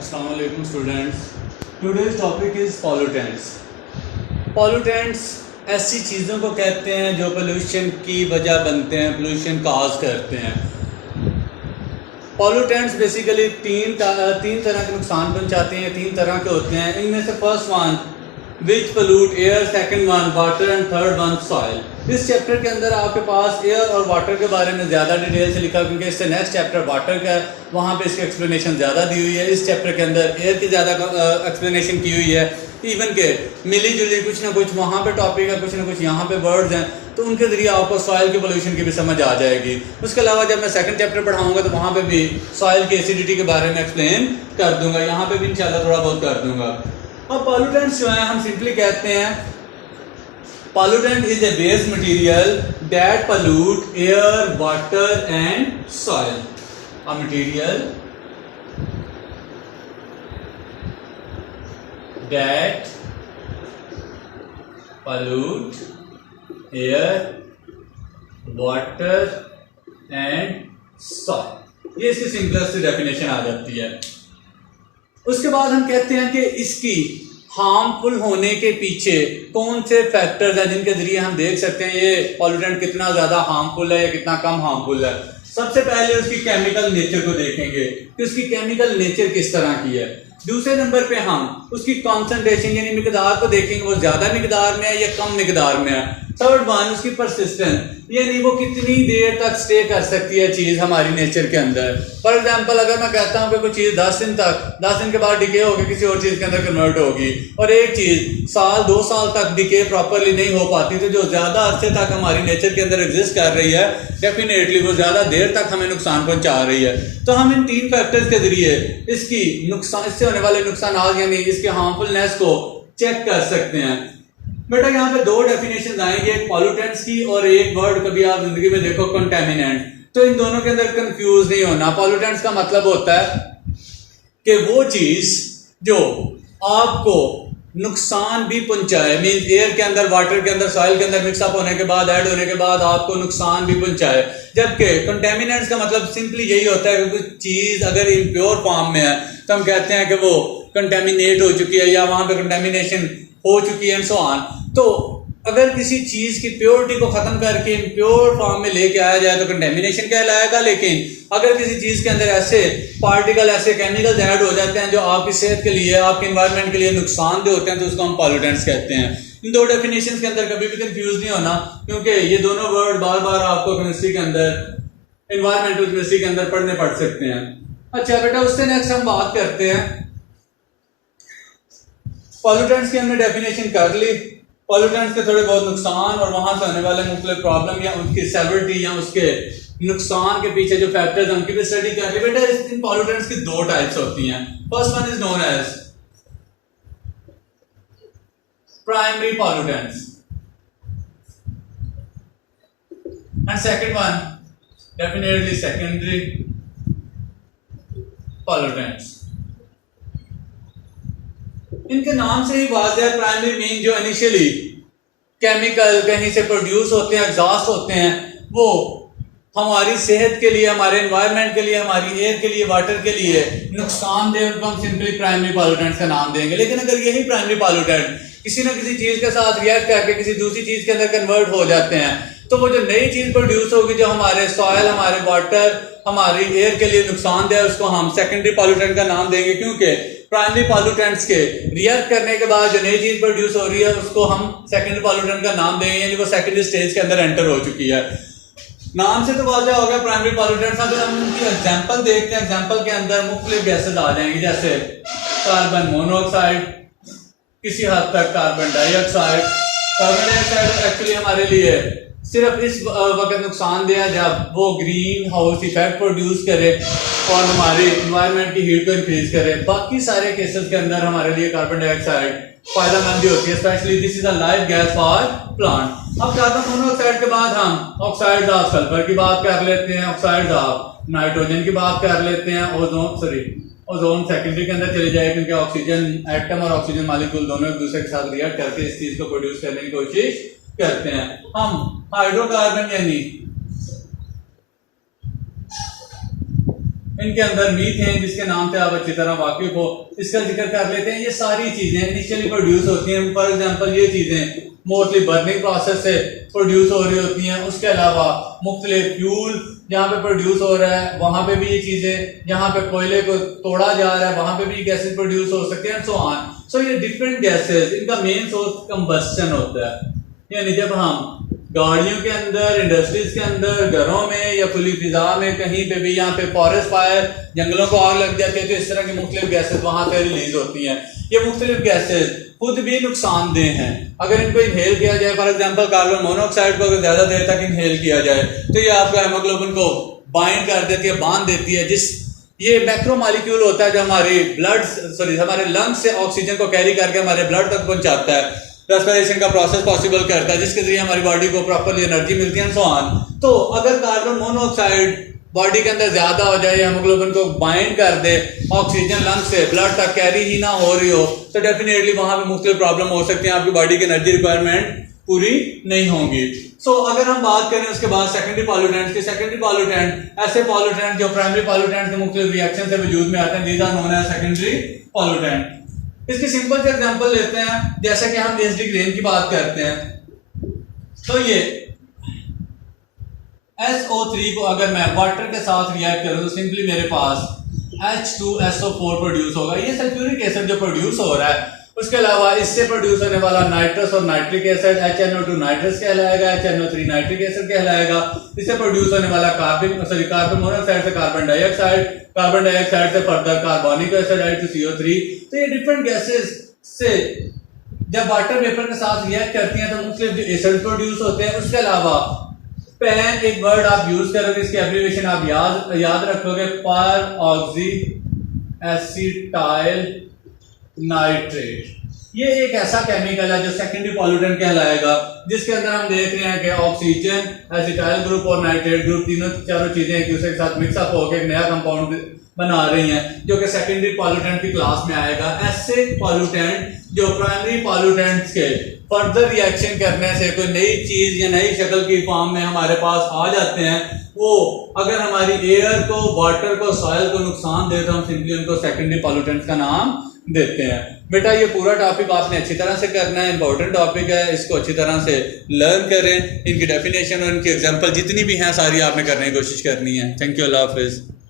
Assalamu alaikum students. Today's topic is pollutants. Pollutants ऐसी चीज़ों को कहते हैं जो पोल्यूशन की वजह बनते हैं, पोल्यूशन काज करते हैं। पॉल्यूटेंट्स बेसिकली तीन तरह के नुकसान पहुंचाते हैं, तीन तरह के होते हैं। इनमें से first one which pollute air, second one water and third one soil. इस चैप्टर के अंदर आपके पास एयर और वाटर के बारे में ज़्यादा डिटेल से लिखा, क्योंकि इससे नेक्स्ट चैप्टर वाटर का है, वहाँ पे इसकी एक्सप्लेनेशन ज़्यादा दी हुई है। इस चैप्टर के अंदर एयर की ज़्यादा एक्सप्लेनेशन की हुई है। इवन के मिली जुली कुछ ना कुछ वहाँ पे टॉपिक है, कुछ ना कुछ यहाँ पे वर्ड्स हैं, तो उनके ज़रिए आपको सॉइल के पोल्यूशन की भी समझ आ जाएगी। उसके अलावा जब मैं सेकंड चैप्टर पढ़ाऊँगा तो वहाँ पे भी सॉइल की एसिडिटी के बारे में एक्सप्लेन कर दूंगा, यहाँ पे भी इंशाल्लाह थोड़ा बहुत कर दूंगा। अब पॉल्यूटेंट्स जो हैं हम सिंपली कहते हैं pollutant is a base material that pollute air, water and soil. A material that pollute air, water and soil. ये इसकी सिंपलेस्ट डेफिनेशन आ जाती है। उसके बाद हम कहते हैं कि इसकी हार्मफुल होने के पीछे कौन से फैक्टर्स हैं जिनके जरिए हम देख सकते हैं ये पॉल्यूटेंट कितना ज़्यादा हार्मफुल है या कितना कम हार्मफुल है। सबसे पहले उसकी केमिकल नेचर को देखेंगे कि उसकी केमिकल नेचर किस तरह की है। दूसरे नंबर पे हम उसकी कॉन्सेंट्रेशन यानी मिकदार को देखेंगे, वो ज़्यादा मिकदार में है या कम मिकदार में है। थर्ड वन उसकी परसिस्टेंस, यानी वो कितनी देर तक स्टे कर सकती है चीज़ हमारी नेचर के अंदर। फॉर एग्जांपल अगर मैं कहता हूँ कि कोई चीज़ 10 दिन के बाद डिके होकर किसी और चीज़ के अंदर कन्वर्ट होगी, और एक चीज़ साल 2 साल तक डिके प्रॉपरली नहीं हो पाती, तो जो ज़्यादा अरसे तक हमारी नेचर के अंदर एग्जिस्ट कर रही है डेफिनेटली वो ज़्यादा देर तक हमें नुकसान पहुँचा रही है। तो हम इन तीन फैक्टर्स के जरिए इसकी इससे होने वाले नुकसान यानी इसके हार्मफुलनेस को चेक कर सकते हैं। बेटा यहाँ पे दो डेफिनेशन आएंगे, एक पॉल्यूटेंट्स की और एक वर्ड कभी आप जिंदगी में देखो कंटेमिनेंट। तो इन दोनों के अंदर कंफ्यूज नहीं होना। पॉल्यूटेंट्स का मतलब होता है कि वो चीज जो आपको नुकसान भी पहुंचाए, मीन एयर के अंदर, वाटर के अंदर, सॉइल के अंदर मिक्सअप होने के बाद, ऐड होने के बाद आपको नुकसान भी पहुंचाए। जबकि कंटेमिनेंट्स का मतलब सिंपली यही होता है कि कुछ चीज अगर इम्प्योर फॉर्म में है तो हम कहते हैं कि वो कंटेमिनेट हो चुकी है या वहां पे कंटेमिनेशन हो चुकी है एंड सो ऑन। तो अगर किसी चीज की प्योरिटी को खत्म करके इम्प्योर फॉर्म में लेके आया जाए तो कंटेमिनेशन कहलाएगा। लेकिन अगर किसी चीज के अंदर ऐसे पार्टिकल, ऐसे केमिकल्स ऐड हो जाते हैं जो आपकी सेहत के लिए, आपके एनवायरनमेंट के लिए नुकसानदेह होते हैं, तो उसको हम पॉल्यूटेंट्स कहते हैं। इन दो डेफिनेशन के अंदर कभी भी कंफ्यूज नहीं होना, क्योंकि ये दोनों वर्ड बार बार आपको केमिस्ट्री के अंदर, एनवायरमेंटल केमिस्ट्री के अंदर पढ़ने पड़ सकते हैं। अच्छा बेटा, उससे नेक्स्ट हम बात करते हैं पॉल्यूटेंट्स की। हमने डेफिनेशन कर ली, पॉल्यूटेंट्स के थोड़े बहुत नुकसान और वहां से होने वाले मुख्तलिफ प्रॉब्लम या उनकी सेवरिटी या उसके नुकसान के पीछे जो फैक्टर्स हैं उनकी भी स्टडी कर ली। बेटा इन पॉल्यूटेंट्स की दो टाइप्स होती हैं। First one is known as primary pollutants and second one definitely secondary pollutants. इनके नाम से ही वाज़ेह है, प्राइमरी मीन जो इनिशियली केमिकल कहीं से प्रोड्यूस होते हैं, एग्जॉस्ट होते हैं, वो हमारी सेहत के लिए, हमारे एनवायरनमेंट के लिए, हमारी एयर के लिए, वाटर के लिए नुकसानदेह, उनको हम सिंपली प्राइमरी पॉल्यूटेंट्स का नाम देंगे। लेकिन अगर यही प्राइमरी पॉल्यूटेंट किसी न किसी चीज के साथ रिएक्ट करके किसी दूसरी चीज के अंदर कन्वर्ट हो जाते हैं, तो वो जो नई चीज प्रोड्यूस होगी जो हमारे सॉइल, हमारे वाटर, हमारी एयर के लिए नुकसानदेह है, उसको हम सेकेंडरी पॉल्यूटेंट का नाम देंगे। क्योंकि प्राइमरी पॉल्यूटेंट्स के रिएक्ट करने के बाद जो नई चीज प्रोड्यूस हो रही है उसको हम सेकेंडरी पॉल्यूटेंट का नाम देंगे, यानी वो सेकेंडरी स्टेज के अंदर एंटर हो चुकी है। नाम से तो वाज़ेह हो गया प्राइमरी पॉल्यूटेंट्स। अगर हम उनकी एग्जांपल देखते हैं, एग्जांपल के अंदर मुख्तलिफ गैसेज आ जाएंगी, जैसे कार्बन मोनोऑक्साइड, किसी हद तक carbon dioxide. Carbon dioxide actually हमारे लिए सिर्फ इस वक्त नुकसानदेह है जब वो ग्रीन हाउस इफेक्ट प्रोड्यूस करे और हमारे इन्वायरमेंट की हीट को इंक्रीज करे। बाकी सारे केसेस के अंदर हमारे लिए कार्बन डाइऑक्साइड फायदेमंद होती है, specially this is a life gas for plant. अब कार्बन मोनोऑक्साइड के बाद हम ऑक्साइड्स ऑफ सल्फर की बात कर लेते हैं, ऑक्साइड्स ऑफ नाइट्रोजन की बात कर लेते हैं, ओजोन सेकेंडरी के अंदर चले जाए, क्योंकि ऑक्सीजन एटम और ऑक्सीजन मालिक्यूल दोनों एक दूसरे के साथ रिएक्ट करके इस चीज को प्रोड्यूस करने की कोशिश करते हैं। हम हाइड्रोकार्बन यानी इनके अंदर मीथेन जिसके नाम से आप अच्छी तरह वाकिफ हो, इसका जिक्र कर लेते हैं। ये सारी चीजें इनिशियली प्रोड्यूस होती हैं। फॉर एग्जांपल ये चीजें मोस्टली बर्निंग प्रोसेस से प्रोड्यूस हो रही होती हैं। उसके अलावा मुख्तलिफ फ्यूल जहाँ पे प्रोड्यूस हो रहा है वहां पे भी ये चीजें, जहाँ पे कोयले को तोड़ा जा रहा है वहां पे भी गैसेस प्रोड्यूस हो सकते हैं, सो ऑन। सो ये डिफरेंट गैसेस, इनका मेन सोर्स कंबस्टन होता है। यानी जब हम गाड़ियों के अंदर, इंडस्ट्रीज के अंदर, घरों में या खुली फिजा में कहीं पे भी, यहाँ पे फॉरेस्ट फायर, जंगलों को आग लग जाती है तो इस तरह की मुख्तलिफ गैसेस वहां से रिलीज होती हैं। ये मुख्तलिफ गैसेस खुद भी नुकसानदेह हैं अगर इनको इनहेल किया जाए। फॉर एग्जांपल कार्बन मोनोऑक्साइड को अगर ज्यादा देर तक इनहेल किया जाए तो ये आपका हेमोग्लोबिन को बाइंड कर देती है, बांध देती है। ये मैक्रो मॉलिक्यूल होता है जो हमारे लंग्स से ऑक्सीजन को कैरी करके हमारे ब्लड तक पहुंचाता है, रेस्पिरेशन का प्रोसेस पॉसिबल करता है, जिसके जरिए हमारी बॉडी को प्रॉपरली एनर्जी मिलती है, सो ऑन। तो अगर कार्बन मोनोऑक्साइड बॉडी के अंदर ज्यादा हो जाए, हेमोग्लोबिन को बाइंड कर दे, ऑक्सीजन लंग से ब्लड तक कैरी ही ना हो रही हो, तो डेफिनेटली वहां पे मुख्तलिफ प्रॉब्लम हो सकती है, आपकी बॉडी की एनर्जी रिक्वायरमेंट पूरी नहीं होंगी। सो अगर हम बात करें उसके बाद सेकेंडरी पॉल्यूटेंट्स की, सेकेंडरी पॉल्यूटेंट ऐसे पॉल्यूटेंट जो प्राइमरी पॉल्यूटेंट के मुख्तलिफ रिएक्शन से वजूद में आते हैं, these are known as secondary pollutant. इसकी सिंपल से एग्जांपल लेते हैं, जैसा कि हम एसिडिक रेन की बात करते हैं। तो ये SO3 को अगर मैं वाटर के साथ रिएक्ट करूं तो सिंपली मेरे पास H2SO4 प्रोड्यूस होगा। ये सल्फ्यूरिक एसिड जो प्रोड्यूस हो रहा है, उसके अलावा इससे प्रोड्यूस होने वाला नाइट्रस और नाइट्रिक एसिड HNO2 नाइट्रस कहलाएगा, HNO3 नाइट्रिक एसिड कहलाएगा। इससे प्रोड्यूस होने वाला कार्बन मोनोऑक्साइड से कार्बन डाइऑक्साइड से फर्दर कार्बोनिक एसिड H2CO3। तो ये डिफरेंट गैसेस से जब वाटर वेपर के साथ रिएक्ट करती हैं तो मुख्तलिफ जो एसिड प्रोड्यूस होते हैं। उसके अलावा पैन एक वर्ड आप यूज करोगे, इसकी एब्रिविएशन आप याद रखोगे, पर ऑक्सी एसिटाइल नाइट्रेट। ये एक ऐसा केमिकल है जो सेकेंडरी पॉल्यूटेंट कहलाएगा, जिसके अंदर हम देख रहे हैं कि ऑक्सीजन, एसिटाइल ग्रुप और नाइट्रेट ग्रुप चारों चीजें एक दूसरे के साथ मिक्सअप होकर एक नया कंपाउंड बना रही हैं जो कि सेकेंडरी पॉल्यूटेंट की क्लास में आएगा। ऐसे पॉल्यूटेंट जो प्राइमरी पॉल्यूटेंट्स के फर्दर रिएक्शन करने से कोई नई चीज या नई शक्ल की फॉर्म में हमारे पास आ जाते हैं, वो अगर हमारी एयर को, वाटर को, सॉइल को नुकसान दे तो हम सिंपली उनको सेकेंडरी पॉल्यूटेंट्स का नाम देते हैं। बेटा ये पूरा टॉपिक आपने अच्छी तरह से करना है, इंपॉर्टेंट टॉपिक है, इसको अच्छी तरह से लर्न करें। इनकी डेफिनेशन और इनकी एग्जांपल जितनी भी हैं सारी आपने करने की कोशिश करनी है। Thank you, Allah Hafiz.